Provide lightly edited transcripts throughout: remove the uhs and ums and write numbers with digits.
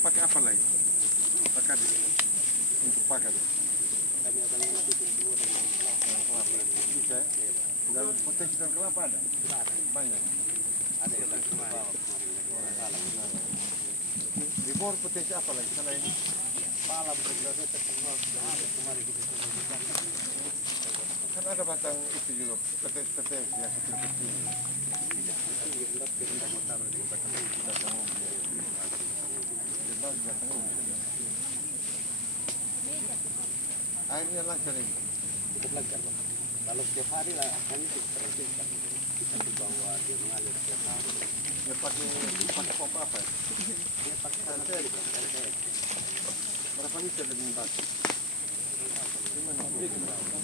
pakai apa lagi? Pakai untuk pakai deh. Kami akan mengikuti semua dengan kelapa. Bisa ya? Dan potensi dan kelapa ada? Banyak. Ada yang dari bawah kemarin. Di bawah potensi apa lagi? Karena ini Palam sebenarnya terkenal kemarin kita sebutkan. kan ada batang itu juga petis-petis yang kecil-kecil. Kita mau taruh di batang ini. Batang ubi. Batang ubi. Airnya lancar ini. Cukup lancar, Pak. Kalau setiap hari lah hanya kita di bawah dia mengalir setiap hari. Dia pakai pompa apa ya? Dia pakai santai. Berapa liter dengan batu? Gimana? Berapa?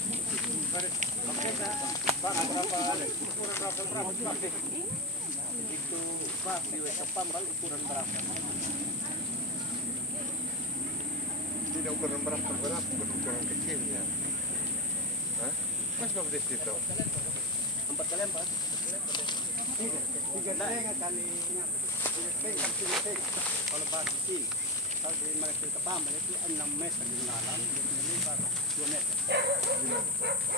Itu Pak di WK Pambal ukuran berapa? Tidak ukuran berapa, ukuran kecil ya. Hah? Mas bawa di situ. 4 kali 4? 3 kali kalau pas di sini. Kalau di Malaysia ke Pambal itu 6 meter di dalam, ini 2 meter.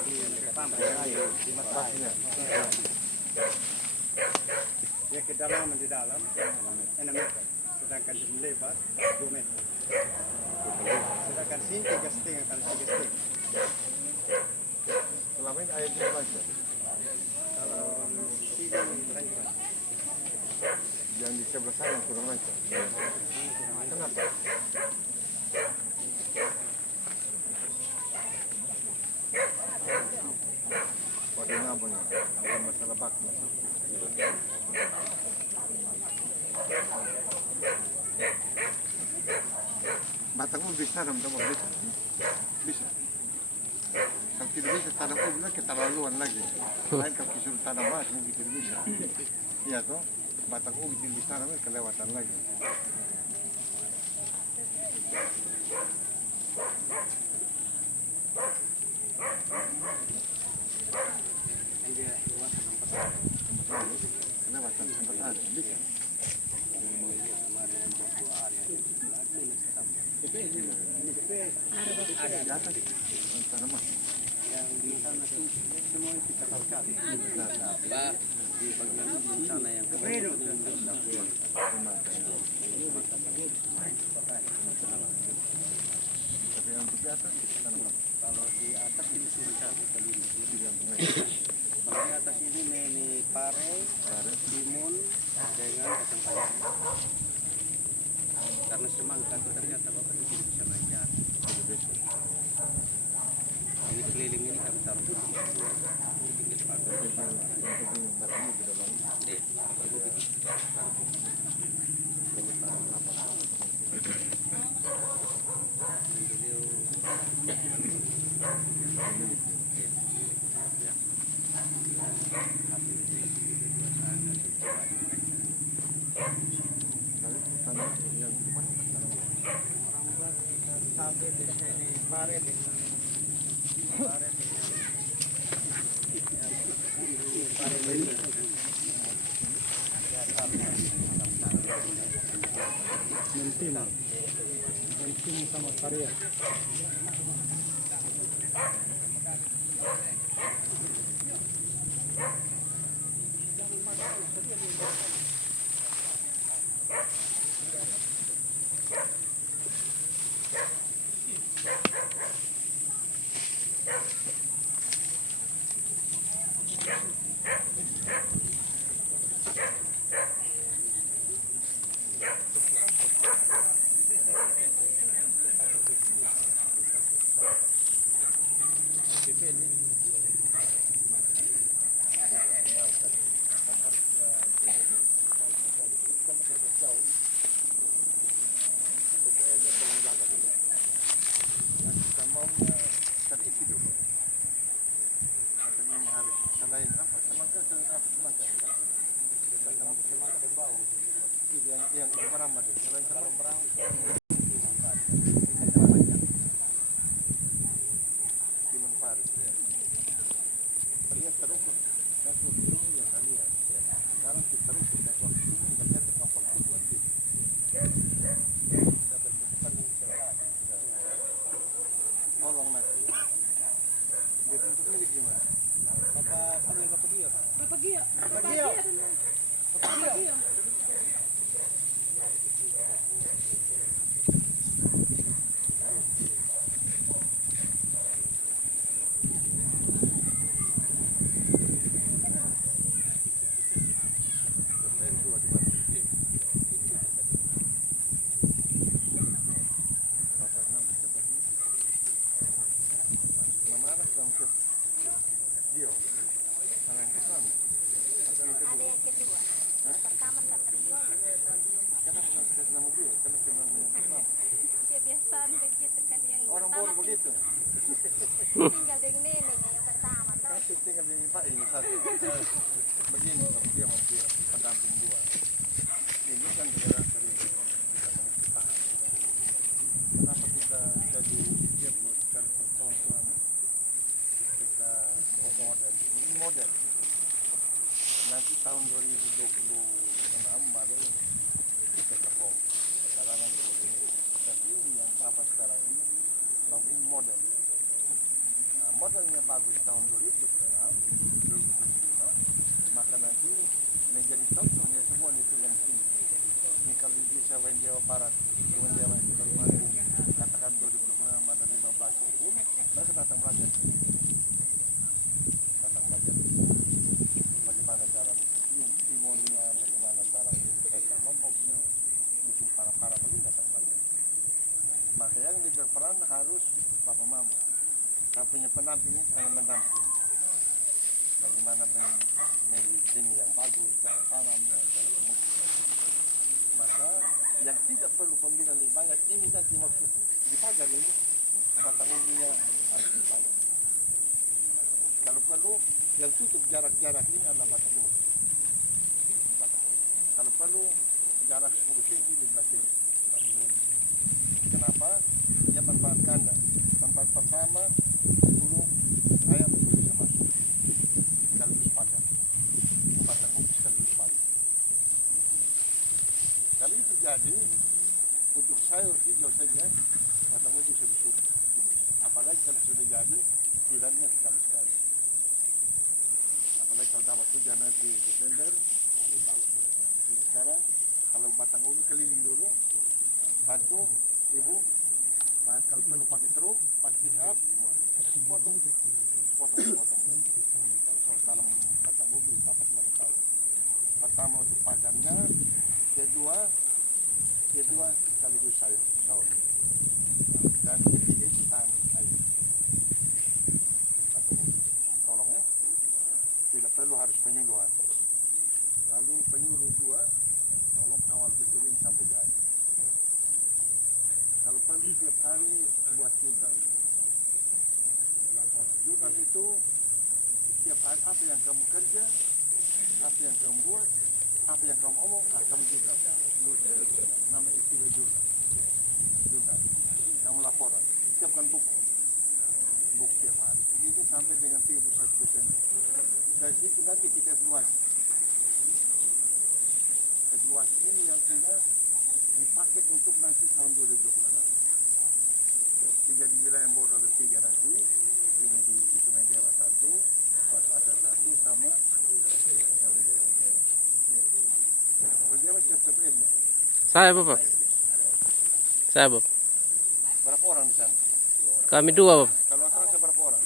Di Pambal air di mata air. Ya kedalaman di dalam 6 meter, sedangkan di melebar 2 meter. Sedangkan sini 3,5 kali 3,5. Selama ini airnya lancar. Kalau sini lancar. Yang di sebelah sana kurang lancar. Kenapa? Oh, dia nabung ya. Ada masalah bak. Batang ubi tanam sama bisa. Bisa. Kalau tidak bisa tanam ubi lagi keterlaluan lagi. Lain kalau disuruh tanam mas mungkin tidak bisa. Iya toh, batang ubi tidak ditanam kelewatan lagi. Kelewatan sempat ada bisa. Ada di atas tanaman. Yang di sana semua kita tahu cari. Di bagian sana yang Tapi yang di atas tanaman. kalau di atas itu semua cari. Kalau di atas ini pare, timun dengan kacang panjang. Karena semangka itu ternyata bapak itu tidak bisa naik ya. Ini keliling ini kami taruh di pinggir pagar. Mentina sama karya. Yang merambat itu selain kalau merambat timun pari lihat terukur terukur ini yang kalian sekarang kita terukur dan waktu ini kalian terkampung kuat gitu Papagio. Papagio. Papagio. Papagio. Ada yang kedua. Pertama Satrio, yang kedua Dio. Kebiasaan begitu kan yang Orang pertama Bogor begitu. tinggal dengan neneknya yang pertama. Kan tinggal di Pak ini satu. Begini sama dia pendamping dua. Ini kan daerah dari kita pengusahaan. Kenapa kita jadi dia bukan percontohan kita model. Ini model. Nanti tahun 2026 baru kita kepong. Sekarang kan ini. Tapi yang apa sekarang ini bangun model. Nah, modelnya bagus tahun 2026, 2025, maka nanti menjadi contohnya semua di film sini. Ini kalau di Jawa Barat, Jawa Kalimantan, katakan 2026 ada 15-20, mereka datang belajar. Bagaimana cara timonnya, bagaimana cara menyesuaikan lomboknya, bikin para begini datang belajar. Maka yang berperan harus papa mama. Kalau punya pendamping itu hanya mendamping. Bagaimana memilih sini yang bagus, cara tanam, cara pemupukan. Maka yang tidak perlu pembinaan lebih banyak ini nanti waktu di pagar ini batang ubinya harus dipagar. Kalau perlu yang tutup jarak-jarak ini adalah batang ubi. Kalau perlu jarak 10 cm di belakang. Kenapa? Dia manfaat kandang. Manfaat pertama, burung, ayam itu bisa masuk. Sekaligus pagar. Batang ubi sekaligus pagar. Kalau itu jadi, untuk sayur hijau saja, batang ubi bisa disuruh. Apalagi kalau sudah jadi, tilangnya sekali-sekali. Apalagi kalau dapat hujan nanti Desember, lebih bagus. Jadi sekarang, kalau batang ubi keliling dulu, bantu ibu, kalau perlu pakai truk, pakai pick up, potong. Kalau soal tanam batang ubi, dapat mana tahu. Pertama untuk pagarnya, kedua sekaligus sayur daun. Dan ketiga itu tahan air. Batang ubi. Tolong ya. Tidak perlu harus penyuluhan. Lalu penyuluh dua, tolong kawal betul ini sampai jadi. Kalau perlu tiap hari buat jurnal. Laporan. Jurnal itu tiap hari apa yang kamu kerja, apa yang kamu buat, apa yang kamu omong, kamu jurnal. Nama istilah jurnal. Jurnal. Kamu laporan. Siapkan buku. Buku tiap hari. Ini sampai dengan 31 Desember. Dari situ nanti kita evaluasi. Evaluasi ini yang sudah dipakai untuk nanti tahun 2026. Tiga di wilayah Bogor ada 3 nanti. Ini di Cikumendewa 1, Pas ada 1 sama Kalidewa. Kalidewa siap-siap ini. Saya Bapak. Saya Bapak. Berapa orang di sana? Kami 2 Bapak. Kalau asalnya berapa orang?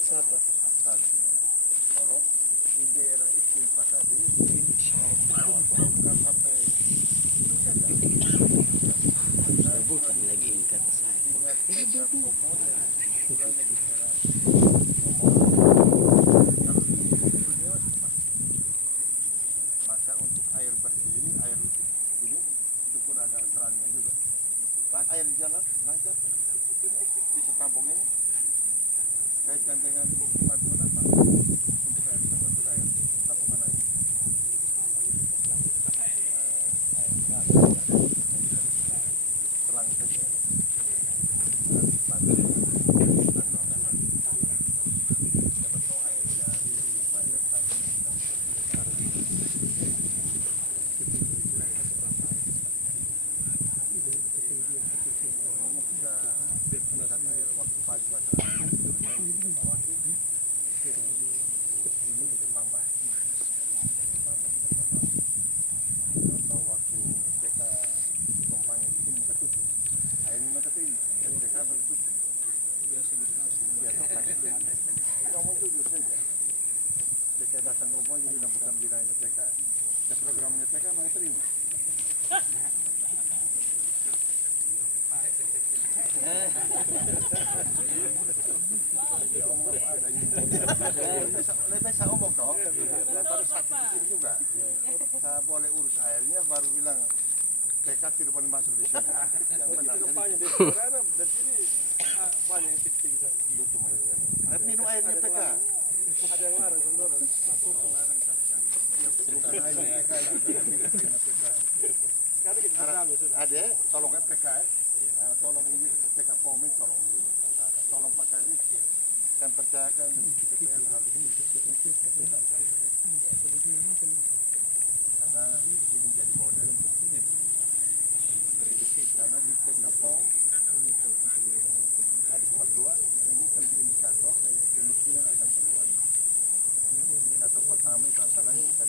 Satu. Satu. Tolong di daerah itu Pak tadi. Kan sampai Bukan lagi ini kata saya. maka untuk air bersih ini, air ini cukup ada kerannya juga. Air di jalan lancar, bisa tampung ini. Kaitkan dengan bantuan apa? Untuk air, tampungan air. Selang saja. datang ke rumah juga bukan bidangnya TK. Ya programnya TK mana terima. Lebih saya omong toh, ya baru satu di sini juga. Saya boleh urus airnya, baru bilang TK tidak boleh masuk di sini. Yang benar. Dan sini banyak yang penting. Tapi minum air di TK. Ada yang larang, saudara. Masuk ke larang. Sekarang kita bersama sudah. Ada, tolong PK, tolong ini PK Pomi, tolong pakai ini, dan percayakan PPL harus karena ini jadi model. Karena di PK Pom ada part 2, ini satu indikator kemungkinan akan keluar. Indikator pertama itu salah ikan.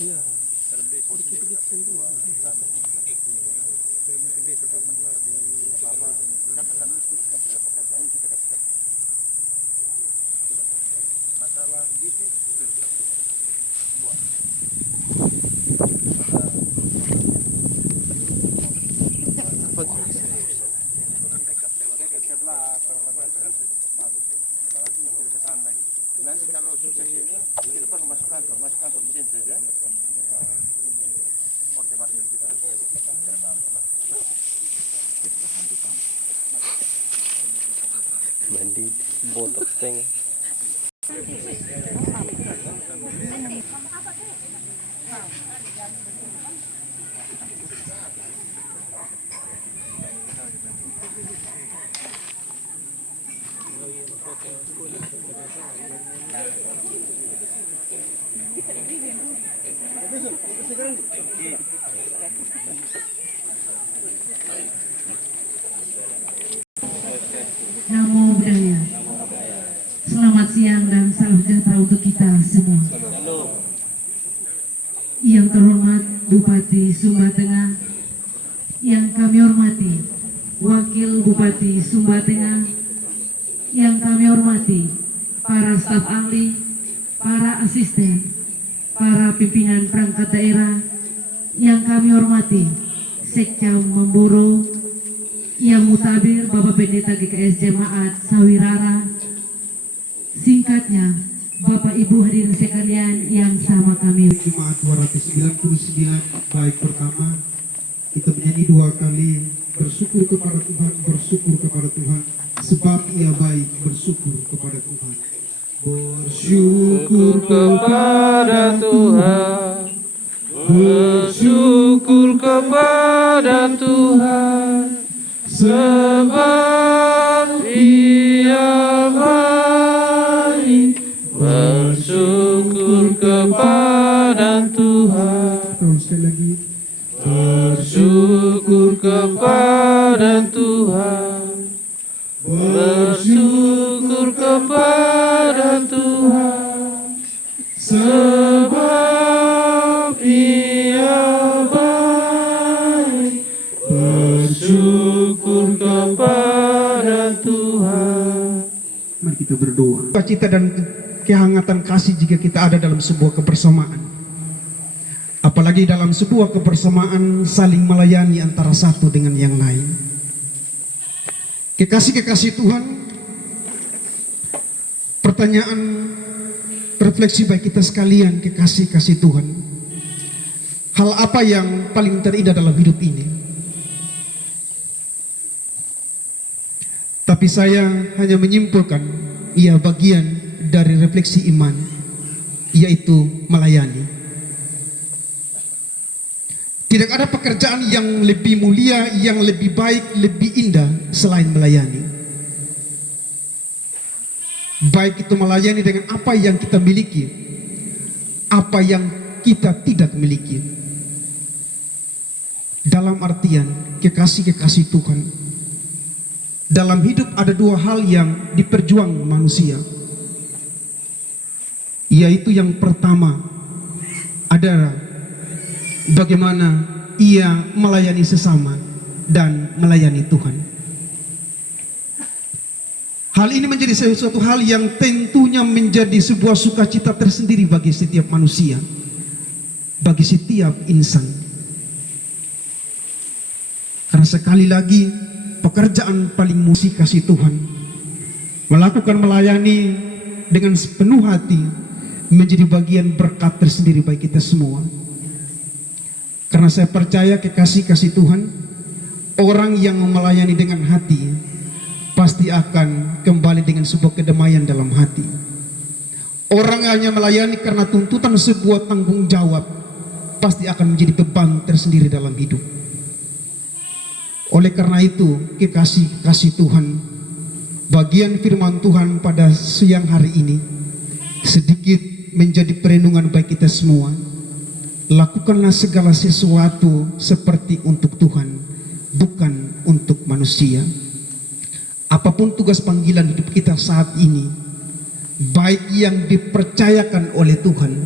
Iya, dalam desa sedikit sentuh. Masalah gizi dua. Nanti kalau sukses ini, kita perlu masuk kantor di sini saja. Oke, masuk kita. Mandi botok seng. Namo Buddhaya. Selamat siang dan salam sejahtera untuk kita semua. Yang terhormat Bupati Sumba Tengah, yang kami hormati Wakil Bupati Sumba Tengah, yang kami hormati para staf ahli, para asisten, para pimpinan perangkat daerah, yang kami hormati Sekcam Memboro, yang mutabir Bapak Pendeta GKS Jemaat Sawirara, singkatnya Bapak Ibu hadirin sekalian yang sama kami. Jemaat 299 baik pertama kita menyanyi 2 kali bersyukur kepada Tuhan sebab Ia baik, bersyukur kepada Tuhan. Bersyukur kepada Tuhan, bersyukur kepada Tuhan sebab Ia baik, bersyukur kepada Tuhan. Terus sekali lagi, bersyukur kepada Tuhan, bersyukur kepada Tuhan sebab Ia baik, bersyukur kepada Tuhan. Mari kita berdoa. Cita dan kehangatan kasih jika kita ada dalam sebuah kebersamaan, apalagi dalam sebuah kebersamaan saling melayani antara satu dengan yang lain. Kekasih-kekasih Tuhan, pertanyaan refleksi baik kita sekalian, kekasih-kasih Tuhan, hal apa yang paling terindah dalam hidup ini? Tapi saya hanya menyimpulkan, ia bagian dari refleksi iman, yaitu melayani. Tidak ada pekerjaan yang lebih mulia, yang lebih baik, lebih indah selain melayani. Baik itu melayani dengan apa yang kita miliki, apa yang kita tidak miliki. Dalam artian kekasih-kekasih Tuhan, dalam hidup ada 2 hal yang diperjuang manusia, yaitu yang pertama adalah bagaimana ia melayani sesama dan melayani Tuhan. Hal ini menjadi sesuatu hal yang tentunya menjadi sebuah sukacita tersendiri bagi setiap manusia, bagi setiap insan. Karena sekali lagi pekerjaan paling mulia kasih Tuhan, melakukan melayani dengan sepenuh hati menjadi bagian berkat tersendiri bagi kita semua. Karena saya percaya kasih Tuhan, orang yang melayani dengan hati pasti akan kembali dengan sebuah kedamaian dalam hati. Orang hanya melayani karena tuntutan sebuah tanggung jawab pasti akan menjadi beban tersendiri dalam hidup. Oleh karena itu, kasih Tuhan, bagian firman Tuhan pada siang hari ini sedikit menjadi perenungan bagi kita semua. Lakukanlah segala sesuatu seperti untuk Tuhan, bukan untuk manusia. Apapun tugas panggilan hidup kita saat ini, baik yang dipercayakan oleh Tuhan,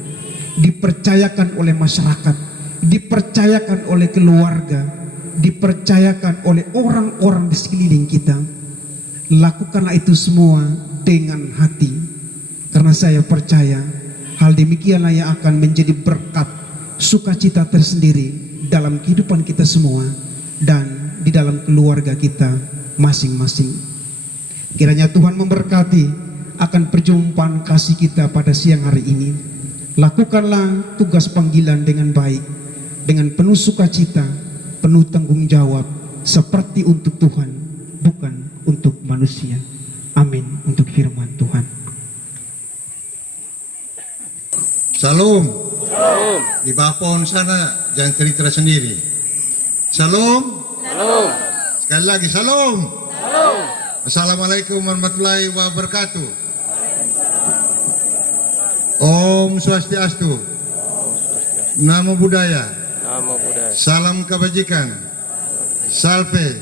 dipercayakan oleh masyarakat, dipercayakan oleh keluarga, dipercayakan oleh orang-orang di sekeliling kita, lakukanlah itu semua dengan hati. Karena saya percaya hal demikianlah yang akan menjadi berkat sukacita tersendiri dalam kehidupan kita semua dan di dalam keluarga kita masing-masing. Kiranya Tuhan memberkati akan perjumpaan kasih kita pada siang hari ini. Lakukanlah tugas panggilan dengan baik, dengan penuh sukacita, penuh tanggung jawab, seperti untuk Tuhan, bukan untuk manusia. Amin. Untuk firman Tuhan. Salam. Di bawah sana jangan cerita sendiri. Salam. Sekali lagi salam. Assalamualaikum warahmatullahi wabarakatuh. Om Swastiastu. Namo Buddhaya. Salam kebajikan. Salve.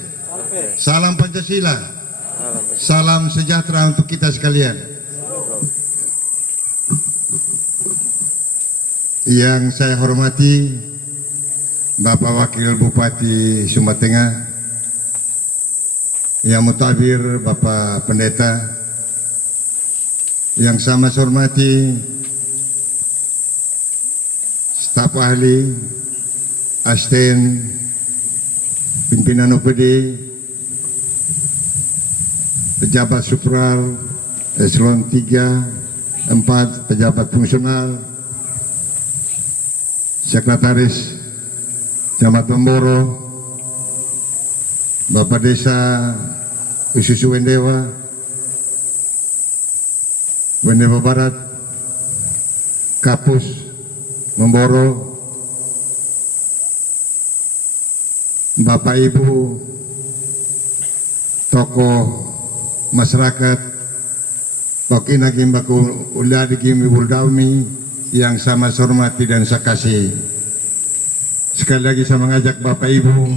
Salam Pancasila. Salam sejahtera untuk kita sekalian. Yang saya hormati Bapak Wakil Bupati Sumba Tengah, yang mutabir Bapak Pendeta, yang sama saya hormati staf ahli, asisten, pimpinan OPD, pejabat supral, eselon 3, 4, pejabat fungsional, sekretaris Camat Memboro, Bapak Desa Ususu Wendewa, Wendewa Barat, Kapus Memboro, Bapak Ibu, tokoh masyarakat, Pokina Gimbaku Uladi Gimbi Buldaumi, yang sama saya hormati dan saya kasih. Sekali lagi saya mengajak Bapak Ibu,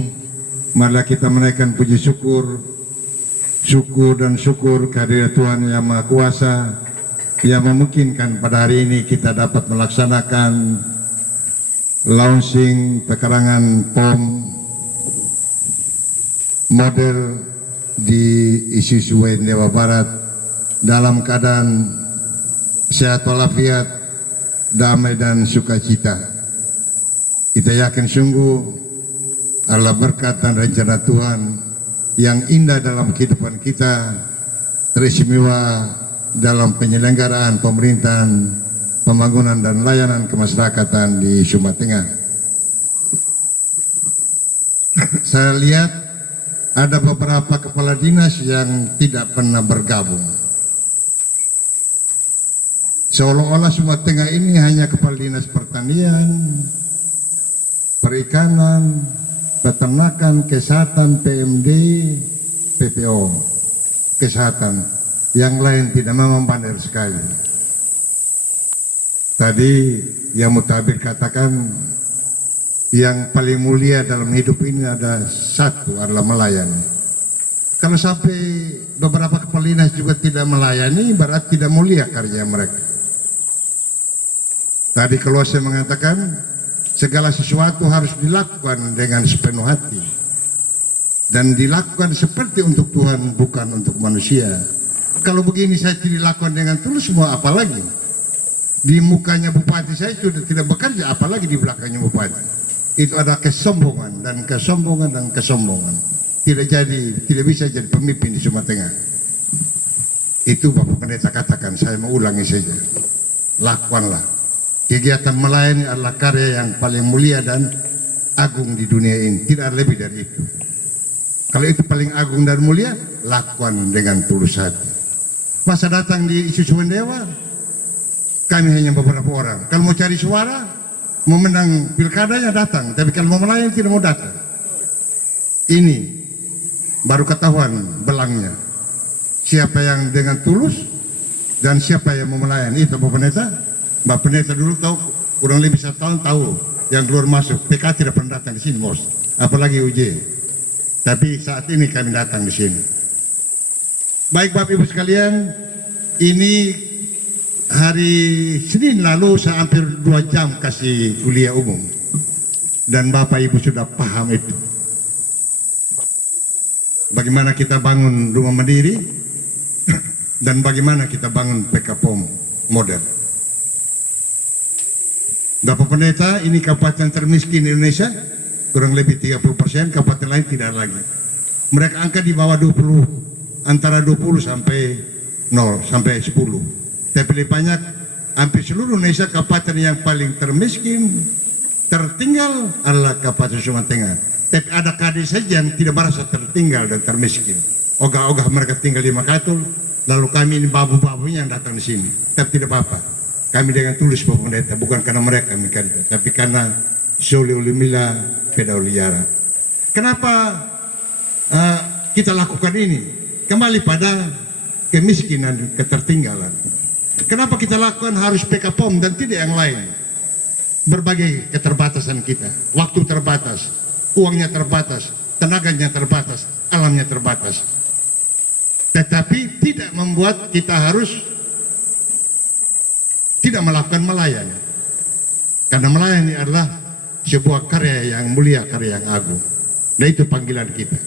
marilah kita menaikkan puji syukur kehadirat Tuhan Yang Maha Kuasa yang memungkinkan pada hari ini kita dapat melaksanakan launching pekarangan POM model di Isuzu Wendewa Barat dalam keadaan sehat walafiat, damai dan sukacita. Kita yakin sungguh adalah berkat dan rencana Tuhan yang indah dalam kehidupan kita, teristimewa dalam penyelenggaraan pemerintahan, pembangunan dan layanan kemasyarakatan di Sumba Tengah. Saya lihat ada beberapa kepala dinas yang tidak pernah bergabung. Seolah-olah Sumba Tengah ini hanya kepala dinas pertanian, perikanan, peternakan, kesehatan, PMD, PPO, kesehatan. Yang lain tidak memang bandel sekali. Tadi yang mutabir katakan yang paling mulia dalam hidup ini ada satu, adalah melayani. Kalau sampai beberapa kepala dinas juga tidak melayani, berarti tidak mulia karya mereka. Tadi kalau saya mengatakan segala sesuatu harus dilakukan dengan sepenuh hati dan dilakukan seperti untuk Tuhan, bukan untuk manusia. Kalau begini saya tidak lakukan dengan tulus, mau apa lagi? Di mukanya bupati saya sudah tidak bekerja, apalagi di belakangnya bupati. Itu ada kesombongan dan kesombongan dan kesombongan. Tidak bisa jadi pemimpin di Sumatera Tengah. Itu Bapak Pendeta katakan, saya mau ulangi saja. Lakukanlah. Kegiatan melayani adalah karya yang paling mulia dan agung di dunia ini. Tidak lebih dari itu. Kalau itu paling agung dan mulia, lakukan dengan tulus hati. Masa datang di isu Dewa, kami hanya beberapa orang. Kalau mau cari suara, mau menang pilkada ya datang. Tapi kalau mau melayani tidak mau datang. Ini baru ketahuan belangnya. Siapa yang dengan tulus dan siapa yang mau melayani. Itu Bapak Pendeta. Bapak Pendeta dulu tahu, kurang lebih 1 tahun tahu yang keluar masuk. PK tidak pernah datang di sini, Bos. Apalagi UJ. Tapi saat ini kami datang di sini. Baik Bapak Ibu sekalian, ini hari Senin lalu saya hampir 2 jam kasih kuliah umum. Dan Bapak Ibu sudah paham itu. Bagaimana kita bangun rumah mandiri dan bagaimana kita bangun PKPOM model. Bapak Pendeta, ini kabupaten termiskin di Indonesia, kurang lebih 30%, kabupaten lain tidak lagi. Mereka angka di bawah 20, antara 20 sampai 0 sampai 10. Tapi lebih banyak, hampir seluruh Indonesia kabupaten yang paling termiskin, tertinggal adalah Kabupaten Sumatera Tengah. Tapi ada kadis saja yang tidak merasa tertinggal dan termiskin. Ogah-ogah mereka tinggal di Makatul, lalu kami ini babu-babunya yang datang di sini. Tapi tidak apa-apa. Kami dengan tulus Bapak Pendeta, bukan karena mereka mikirnya, tapi karena soli ulimila pedauliara. Kenapa kita lakukan ini? Kembali pada kemiskinan, ketertinggalan. Kenapa kita lakukan harus PKPOM dan tidak yang lain? Berbagai keterbatasan kita, waktu terbatas, uangnya terbatas, tenaganya terbatas, alamnya terbatas. Tetapi tidak membuat kita harus tidak melakukan melayani. Karena melayani adalah sebuah karya yang mulia, karya yang agung. Dan itu panggilan kita.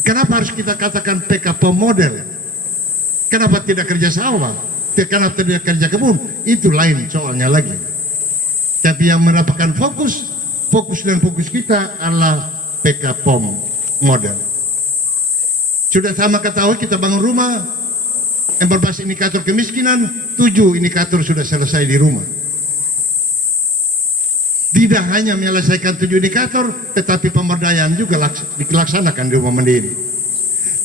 Kenapa harus kita katakan PKPOM model? Kenapa tidak kerja sawah? Kenapa tidak kerja kebun? Itu lain soalnya lagi. Tapi yang mendapatkan fokus dan fokus kita adalah PKPOM model. Sudah sama ketahui kita bangun rumah, 14 indikator kemiskinan, 7 indikator sudah selesai di rumah. Tidak hanya menyelesaikan 7 indikator, tetapi pemberdayaan juga dilaksanakan di rumah mandiri.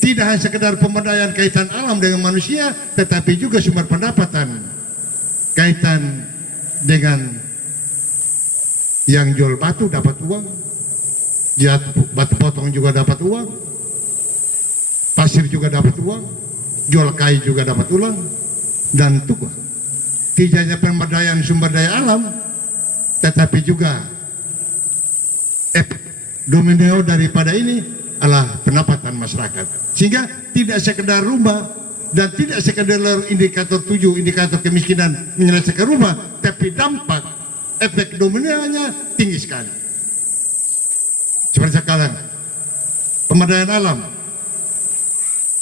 Tidak hanya sekedar pemberdayaan kaitan alam dengan manusia, tetapi juga sumber pendapatan kaitan dengan yang jual batu dapat uang, batu potong juga dapat uang, pasir juga dapat uang, jual kayu juga dapat uang, dan tukang. Tidak hanya pemberdayaan sumber daya alam, tetapi juga efek domino daripada ini adalah pendapatan masyarakat. Sehingga tidak sekedar rumah dan tidak sekedar indikator 7 indikator kemiskinan menyelesaikan rumah, tapi dampak efek dominonya tinggi sekali. Seperti sekarang pemberdayaan alam,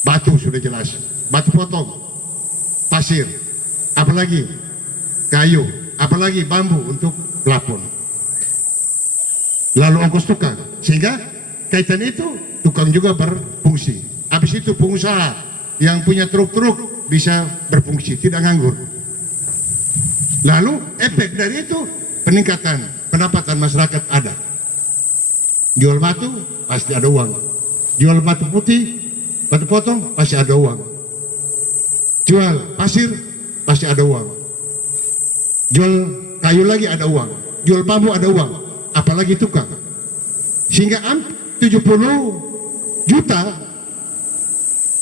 batu sudah jelas, batu potong, pasir, apalagi kayu, apalagi bambu untuk pelapon, lalu ongkos tukang, sehingga kaitan itu tukang juga berfungsi. Habis itu pengusaha yang punya truk-truk bisa berfungsi, tidak nganggur. Lalu efek dari itu peningkatan pendapatan masyarakat ada. Jual batu pasti ada uang, jual batu putih, batu potong pasti ada uang, jual pasir pasti ada uang, jual kayu lagi ada uang, jual bambu ada uang, apalagi tukang. Sehingga 70 juta,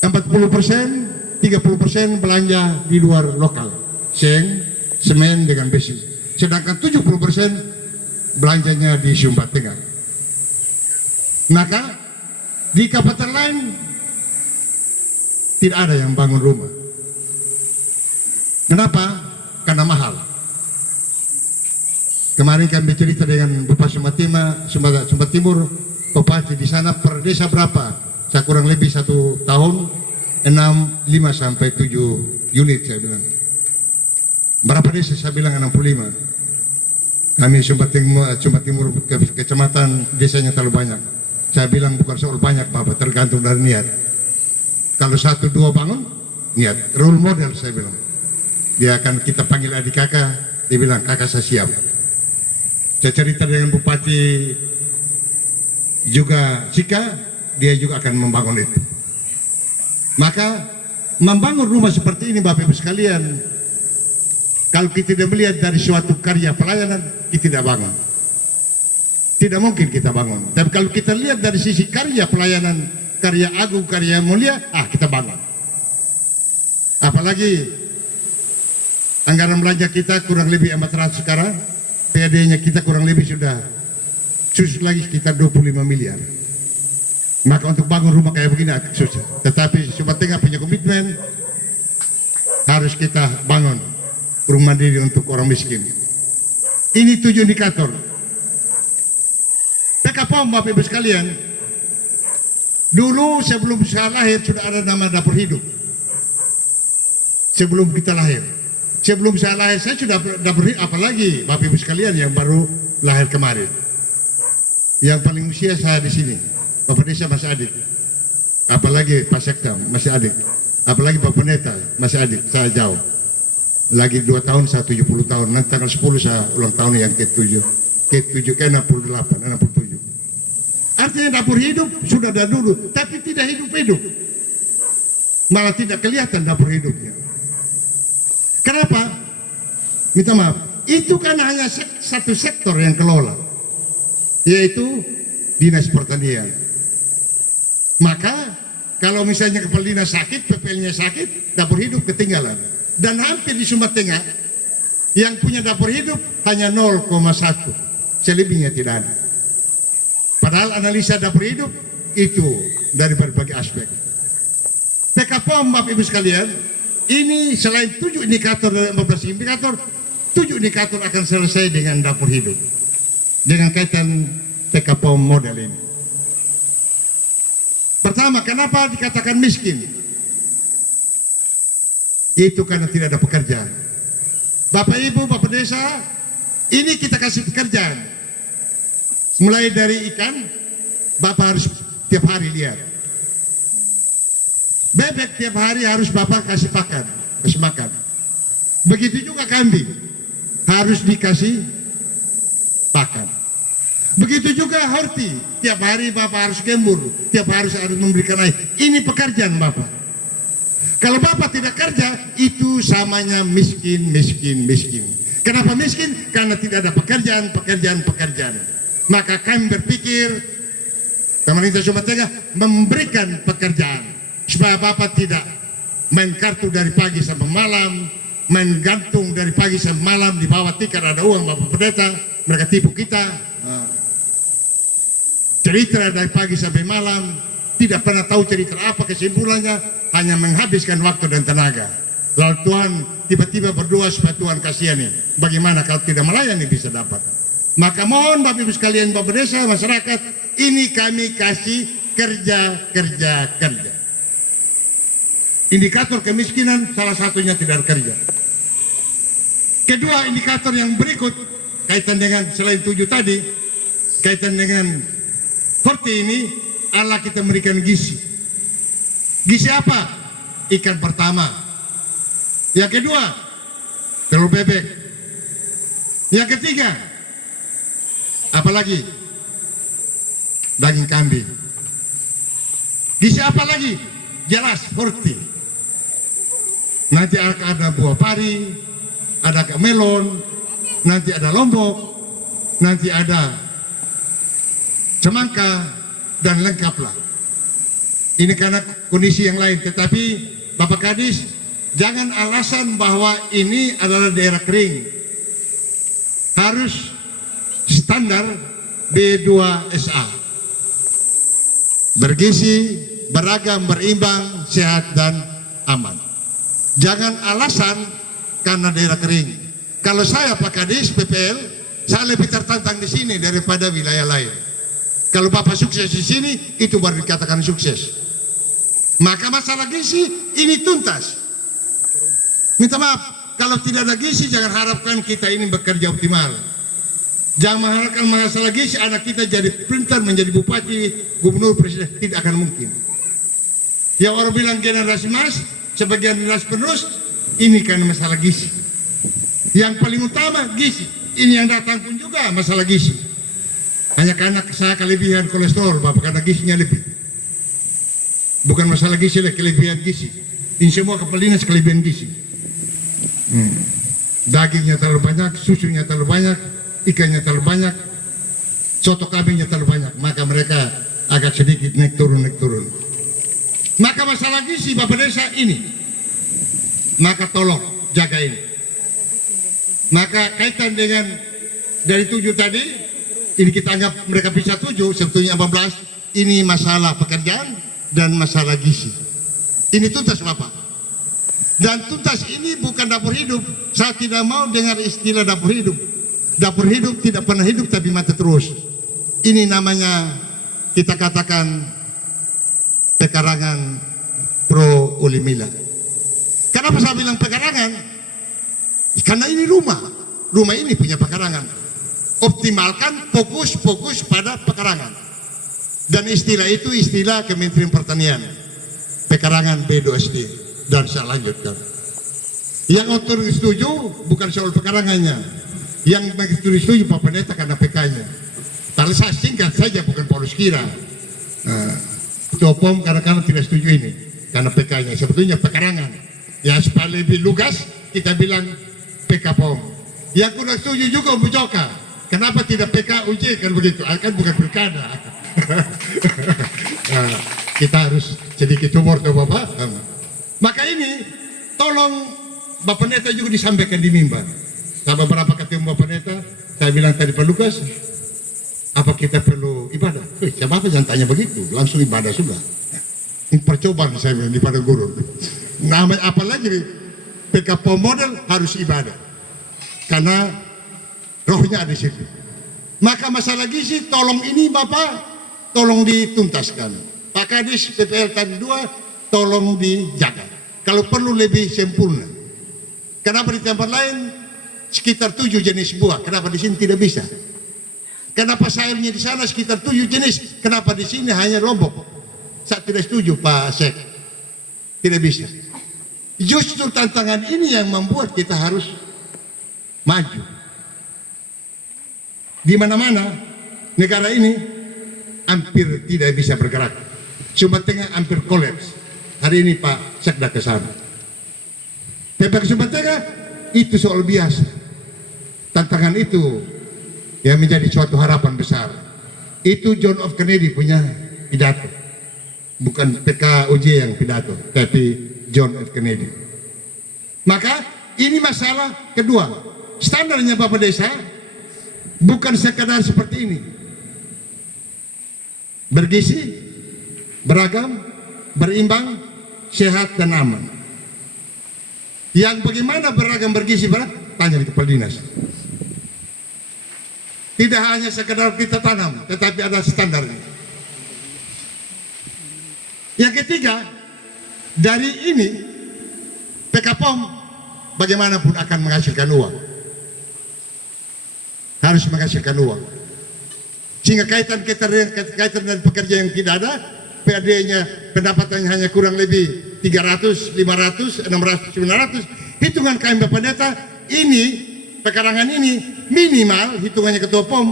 40%, 30% belanja di luar lokal, seng, semen dengan besi. Sedangkan 70% belanjanya di Sumba Tengah. Maka di kabupaten lain tidak ada yang bangun rumah. Kenapa? Karena mahal. Kemarin kami cerita dengan Bupati Sumba Timur, Bupati di sana per desa berapa? Saya kurang lebih 1 tahun 5 sampai 7 unit saya bilang. Berapa desa? Saya bilang 65. Kami Sumba Timur kecamatan desanya terlalu banyak. Saya bilang bukan soal banyak Bapak, tergantung dari niat. Kalau 1-2 bangun, niat. Role model saya bilang. Dia akan kita panggil adik kakak, dia bilang kakak saya siap. Saya cerita dengan Bupati juga Sika, dia juga akan membangun itu. Maka membangun rumah seperti ini Bapak Ibu sekalian, kalau kita tidak melihat dari suatu karya pelayanan, kita tidak bangun. Tidak mungkin kita bangun. Tapi kalau kita lihat dari sisi karya pelayanan, karya agung, karya mulia, kita bangun. Apalagi anggaran belanja kita kurang lebih 400 sekarang, PAD-nya kita kurang lebih sudah susah lagi sekitar 25 miliar. Maka untuk bangun rumah kayak begini agak susah. Tetapi Sumba Tengah punya komitmen, harus kita bangun rumah mandiri untuk orang miskin. Ini 7 indikator. PKPOM Bapak Ibu sekalian, dulu sebelum saya lahir sudah ada nama dapur hidup. Sebelum kita lahir. Sebelum saya lahir saya sudah dapur hidup, apalagi Bapak Ibu sekalian yang baru lahir kemarin. Yang paling usia saya di sini. Bapak Desa masih adik, apalagi Pak Sekda masih adik, apalagi Bapak Pendeta masih adik, saya jauh. Lagi 2 tahun, saya 70 tahun, nanti tanggal 10 saya ulang tahun yang ke-7 ke 68, 67. Artinya dapur hidup sudah ada dulu, tapi tidak hidup-hidup. Malah tidak kelihatan dapur hidupnya. Kenapa? Minta maaf, itu kan hanya satu sektor yang kelola, yaitu Dinas Pertanian. Maka kalau misalnya kepala dinas sakit, PPL-nya sakit, dapur hidup ketinggalan. Dan hampir di Sumba Tengah yang punya dapur hidup hanya 0,1, selebihnya tidak ada. Padahal analisa dapur hidup itu dari berbagai aspek. PKPOM Bapak Ibu sekalian, ini selain 7 indikator dari 14 indikator, 7 indikator akan selesai dengan dapur hidup. Dengan kaitan PKPOM model ini. Pertama, kenapa dikatakan miskin? Itu karena tidak ada pekerjaan. Bapak Ibu, Bapak Desa, ini kita kasih pekerjaan. Mulai dari ikan, Bapak harus tiap hari lihat. Bebek tiap hari harus Bapak kasih makan. Begitu juga kambing, harus dikasih pakan. Begitu juga horti, tiap hari Bapak harus gembur, tiap hari harus memberikan air. Ini pekerjaan Bapak. Kalau Bapak tidak kerja, itu samanya miskin. Kenapa miskin? Karena tidak ada pekerjaan. Maka kami berpikir, pemerintah Sumba Tengah memberikan pekerjaan, supaya Bapak tidak main kartu dari pagi sampai malam, main gantung dari pagi sampai malam, di bawah tikar ada uang Bapak Pendeta, mereka tipu kita. Cerita dari pagi sampai malam, tidak pernah tahu cerita apa kesimpulannya, hanya menghabiskan waktu dan tenaga. Lalu Tuhan tiba-tiba berdoa supaya Tuhan kasihani. Bagaimana kalau tidak melayani bisa dapat? Maka mohon Bapak Ibu sekalian, Bapak Desa, masyarakat, ini kami kasih kerja. Indikator kemiskinan salah satunya tidak kerja. Kedua, indikator yang berikut kaitan dengan selain 7 tadi, kaitan dengan horti ini, Allah kita memberikan gizi. Gizi apa? Ikan pertama. Yang kedua, telur bebek. Yang ketiga, apalagi? Daging kambing. Gizi apa lagi? Jelas, horti. Nanti ada buah pari, ada melon, nanti ada lombok, nanti ada semangka, dan lengkaplah. Ini karena kondisi yang lain. Tetapi Bapak Kadis, jangan alasan bahwa ini adalah daerah kering. Harus standar B2SA. Bergizi, beragam, berimbang, sehat, dan aman. Jangan alasan karena daerah kering. Kalau saya Pak Kadis PPL, saya lebih tertantang di sini daripada wilayah lain. Kalau Bapak sukses di sini, itu baru dikatakan sukses. Maka masalah gizi ini tuntas. Minta maaf, kalau tidak ada gizi jangan harapkan kita ini bekerja optimal. Jangan mengharapkan masalah gizi anak kita jadi pintar menjadi bupati, gubernur, presiden, tidak akan mungkin. Yang orang bilang generasi emas, sebagian generasi penerus, ini karena masalah gizi. Yang paling utama gizi. Ini yang datang pun juga masalah gizi. Hanya karena saya kelebihan kolesterol, bapak, karena gizinya lebih. Bukan masalah gizi, kelebihan gizi. Ini semua kepala dinas kelebihan gizi. Dagingnya terlalu banyak, susunya terlalu banyak, ikannya terlalu banyak, soto kambingnya terlalu banyak, maka mereka agak sedikit naik turun. Maka masalah gizi Bapak Desa ini, maka tolong jaga ini. Maka kaitan dengan dari 7 tadi, ini kita anggap mereka bisa 7, sebetulnya 14, ini masalah pekerjaan dan masalah gizi. Ini tuntas Bapak. Dan tuntas ini bukan dapur hidup. Saya tidak mau dengar istilah dapur hidup. Dapur hidup tidak pernah hidup tapi mati terus. Ini namanya kita katakan pekarangan pro Ulimila. Kenapa saya bilang pekarangan? Karena ini rumah. Rumah ini punya pekarangan. Optimalkan fokus pada pekarangan. Dan istilah itu istilah Kementerian Pertanian. Pekarangan B2SD. Dan saya lanjutkan. Yang otoris setuju bukan soal pekarangannya. Yang otoris setuju Pak Pendeta karena PK-nya. Kalau saya singkat saja bukan Paulus Kira. Ketua POM kadang-kadang tidak setuju ini karena PK-nya. Sebetulnya pekarangan. Ya supaya lebih lugas kita bilang PK POM. Yang kurang setuju juga Om Bujoka. Kenapa tidak PK UJ kan begitu? Kan bukan pilkada. Kita harus sedikit humor tuh Bapak. Maka ini tolong Bapak Pendeta juga disampaikan di mimbar. Saya beberapa ketemu Bapak Pendeta, saya bilang tadi Pak Lukas, apa kita perlu ibadah? Saya Bapak jangan tanya begitu, langsung ibadah sudah. Ini percobaan saya bilang di Padang Gurun. Namanya apa lagi PK POM model harus ibadah, karena rohnya ada di situ. Maka masalah gizi, tolong ini Bapak, tolong dituntaskan. Pak Kadis PPL tadi 2. Tolong dijaga. Kalau perlu lebih sempurna. Kenapa di tempat lain sekitar 7 jenis buah? Kenapa di sini tidak bisa? Kenapa sayurnya di sana sekitar 7 jenis? Kenapa di sini hanya Lombok? Saya tidak setuju Pak Sek. Tidak bisa. Justru tantangan ini yang membuat kita harus maju. Di mana-mana negara ini hampir tidak bisa bergerak. Sumba Tengah hampir kolaps. Hari ini Pak Sekda ke sana. PPK Sumba Tengah itu soal biasa. Tantangan itu yang menjadi suatu harapan besar. Itu John F. Kennedy punya pidato. Bukan PKUJ yang pidato, tapi John F. Kennedy. Maka ini masalah kedua. Standarnya Bapak Desa bukan sekadar seperti ini. Bergizi, beragam, berimbang, sehat dan aman. Yang bagaimana beragam bergizi berat? Tanya di kepala dinas. Tidak hanya sekedar kita tanam, tetapi ada standarnya. Yang ketiga, dari ini PK POM bagaimanapun akan menghasilkan uang. Harus menghasilkan uang. Sehingga kaitan dengan pekerja yang tidak ada, PAD-nya pendapatannya hanya kurang lebih 300, 500, 600, 900. Hitungan KM Bapak Pendeta ini, pekarangan ini minimal hitungannya Ketua POM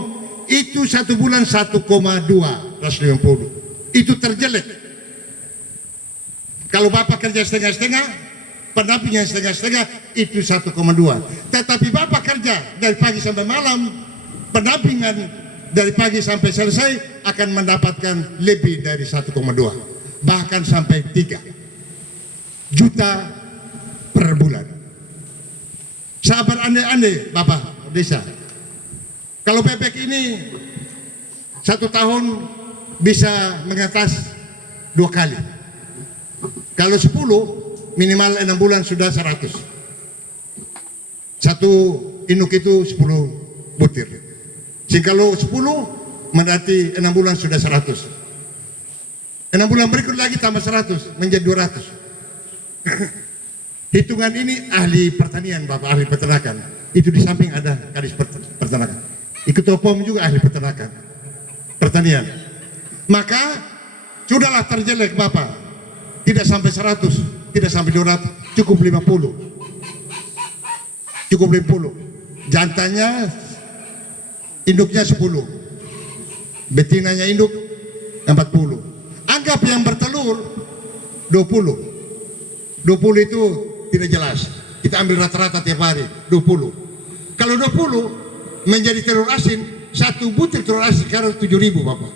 itu 1 bulan 1,2 150. Itu terjelek. Kalau Bapak kerja setengah-setengah, pendampingnya setengah-setengah itu 1,2. Tetapi Bapak kerja dari pagi sampai malam, pendampingan dari pagi sampai selesai akan mendapatkan lebih dari 1,2, bahkan sampai 3 juta per bulan. Sabar andai-andai Bapak Desa, kalau PPK ini 1 tahun bisa mengatas 2 kali. Kalau 10 minimal 6 bulan sudah 100. Satu induk itu 10 butir. Jika kalau 10 berarti 6 bulan sudah 100. 6 bulan berikut lagi tambah 100 menjadi 200. Hitungan ini ahli pertanian, Bapak, ahli peternakan. Itu di samping ada kadis peternakan. Ketua POM juga ahli peternakan, pertanian. Maka sudahlah terjelek Bapak, tidak sampai 100, tidak sampai 200, cukup 50. Cukup 50. Jantannya, induknya 10, betinanya induk 40. Anggap yang bertelur 20. 20 itu tidak jelas. Kita ambil rata-rata tiap hari 20. Kalau 20 menjadi telur asin, satu butir telur asin sekarang 7.000 Bapak.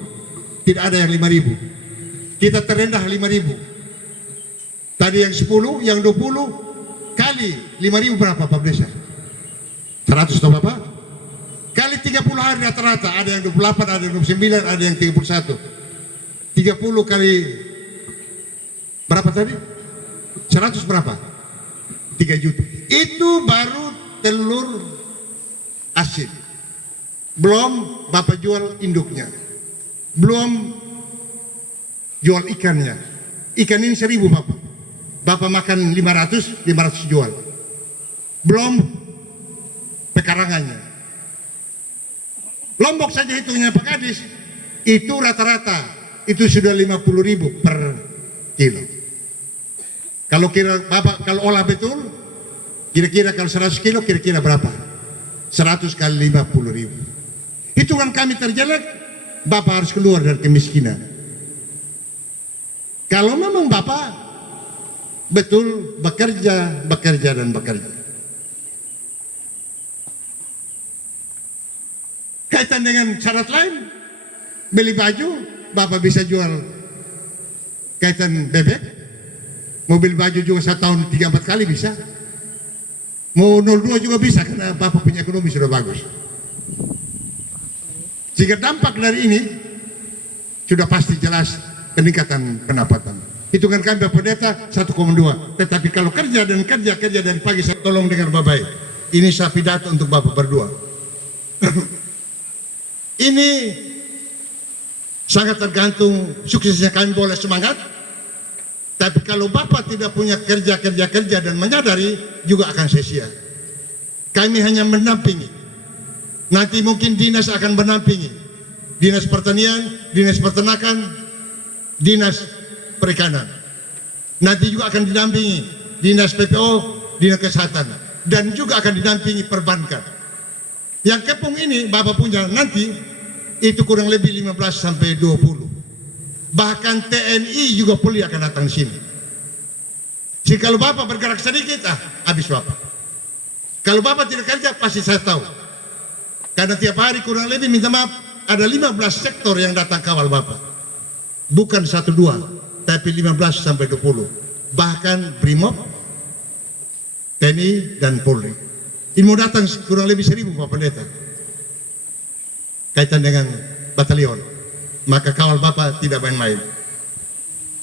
Tidak ada yang 5.000. Kita terendah 5.000. Tadi yang 10, yang 20 kali 5.000 berapa Pak Desa? 100 toh Bapak? Kali 30 hari rata-rata, ada yang 28, ada yang 29, ada yang 31. 30 kali berapa tadi? 100 berapa? 3 juta. Itu baru telur asin. Belum Bapak jual induknya. Belum jual ikannya. Ikan ini 1.000 Bapak. Bapak makan 500 jual. Belum pekarangannya. Lombok saja hitungnya Pak Kadis, itu rata-rata itu sudah 50.000 per kilo. Kalau kira Bapak kalau olah betul, kira-kira kalau 100 kilo kira-kira berapa? 100 kali 50.000. Hitungan kami terjelek, Bapak harus keluar dari kemiskinan. Kalau memang Bapak betul bekerja dan bekerja. Kaitan dengan syarat lain, beli baju, Bapak bisa jual kaitan bebek, mobil baju juga 1 tahun 3-4 kali bisa, mau 02 juga bisa karena Bapak punya ekonomi sudah bagus. Jika dampak dari ini sudah pasti jelas peningkatan pendapatan. Hitungan kami Bapak Pendeta 1,2. Tetapi kalau kerja dari pagi, saya tolong dengar baik-baik. Ini saya pidato untuk Bapak berdua. Ini sangat tergantung suksesnya kami, boleh semangat. Tapi kalau Bapak tidak punya kerja dan menyadari, juga akan sia-sia. Kami hanya mendampingi. Nanti mungkin dinas akan mendampingi. Dinas pertanian, dinas peternakan, dinas perikanan. Nanti juga akan didampingi dinas PPO, dinas kesehatan. Dan juga akan didampingi perbankan. Yang kepung ini Bapak punya nanti itu kurang lebih 15 sampai 20. Bahkan TNI juga pulih akan datang di sini. Jadi kalau Bapak bergerak sedikit, habis Bapak. Kalau Bapak tidak kerja, pasti saya tahu. Karena tiap hari kurang lebih, minta maaf, ada 15 sektor yang datang kawal Bapak. Bukan 1-2, tapi 15 sampai 20. Bahkan Brimob, TNI dan Polri. Ini mau datang kurang lebih 1.000 Bapak Pendeta. Kaitan dengan batalion. Maka kawal Bapak tidak main-main.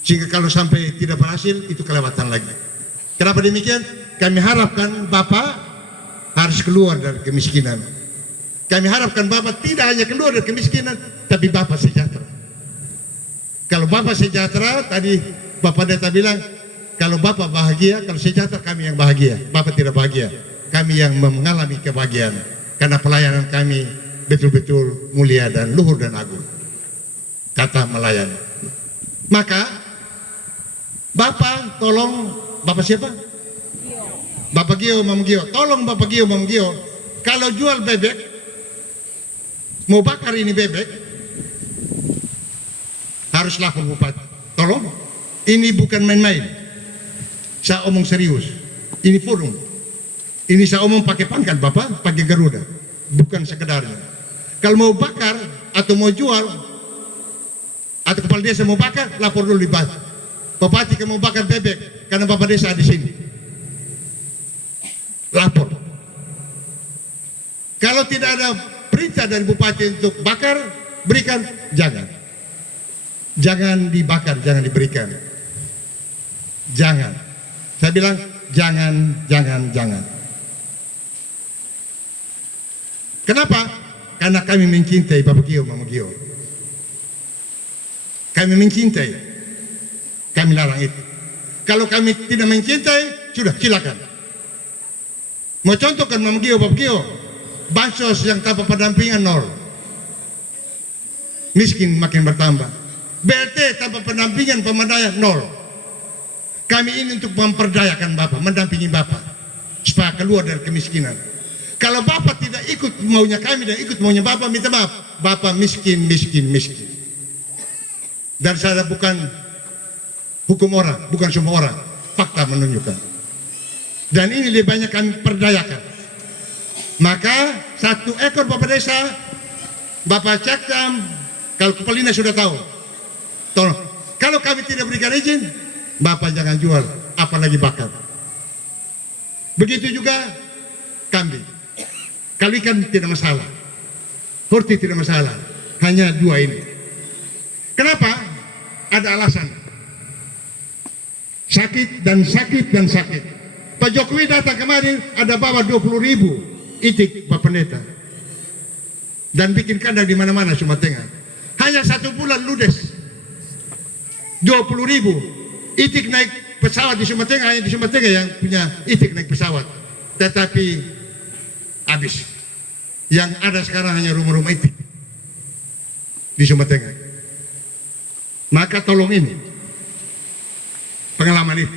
Sehingga kalau sampai tidak berhasil, itu kelewatan lagi. Kenapa demikian? Kami harapkan Bapak harus keluar dari kemiskinan. Kami harapkan Bapak tidak hanya keluar dari kemiskinan, tapi Bapak sejahtera. Kalau Bapak sejahtera, tadi Bapak Pendeta bilang, kalau Bapak bahagia, kalau sejahtera, kami yang bahagia. Bapak tidak bahagia. Kami yang mengalami kebahagiaan karena pelayanan kami betul-betul mulia dan luhur dan agung. Kata melayani. Maka Bapak tolong, Bapak siapa? Bapak Gio, Mam Gio. Tolong Bapak Gio, Mam Gio. Kalau jual bebek, mau bakar ini bebek, harus lapor Bupati. Tolong, ini bukan main-main. Saya omong serius. Ini forum. Ini saya omong pakai pangkat Bapak, pakai Garuda, bukan sekedarnya. Kalau mau bakar atau mau jual, atau kepala desa mau bakar, lapor dulu di Bupati mau bakar bebek, karena Bapak Desa di sini. Lapor. Kalau tidak ada perintah dari Bupati untuk bakar, berikan, jangan. Jangan dibakar, jangan diberikan. Jangan. Saya bilang jangan. Kenapa? Karena kami mencintai Bapak Gio, Mama Gio. Kami mencintai. Kami larang itu. Kalau kami tidak mencintai, sudah silakan. Mau contohkan Mama Gio, Bapak Gio, bansos yang tanpa pendampingan nol. Miskin makin bertambah. BLT tanpa pendampingan pemberdayaan nol. Kami ini untuk memperdayakan Bapak, mendampingi Bapak supaya keluar dari kemiskinan. Kalau Bapak tidak ikut maunya kami dan ikut maunya Bapak, minta maaf, Bapak miskin. Dan saya bukan hukum orang, bukan semua orang, fakta menunjukkan. Dan ini lebih banyak kami perdayakan. Maka 1 ekor Bapak Desa, Bapak Cakam, kalau Kepala Dinas sudah tahu, tolong. Kalau kami tidak berikan izin, Bapak jangan jual, apalagi bakar. Begitu juga kambing. Kalau ikan tidak masalah, horti tidak masalah, hanya 2 ini. Kenapa? Ada alasan. Sakit dan sakit. Pak Jokowi datang kemarin, ada bawa 20.000 itik Bapak Pendeta. Dan bikin kandang di mana-mana Sumatera Tengah. Hanya 1 bulan ludes. 20.000 itik naik pesawat di Sumatera Tengah, hanya di Sumatera Tengah yang punya itik naik pesawat. Tetapi habis. Yang ada sekarang hanya rumah-rumah itik di Sumatera Tengah. Maka tolong ini pengalaman itu.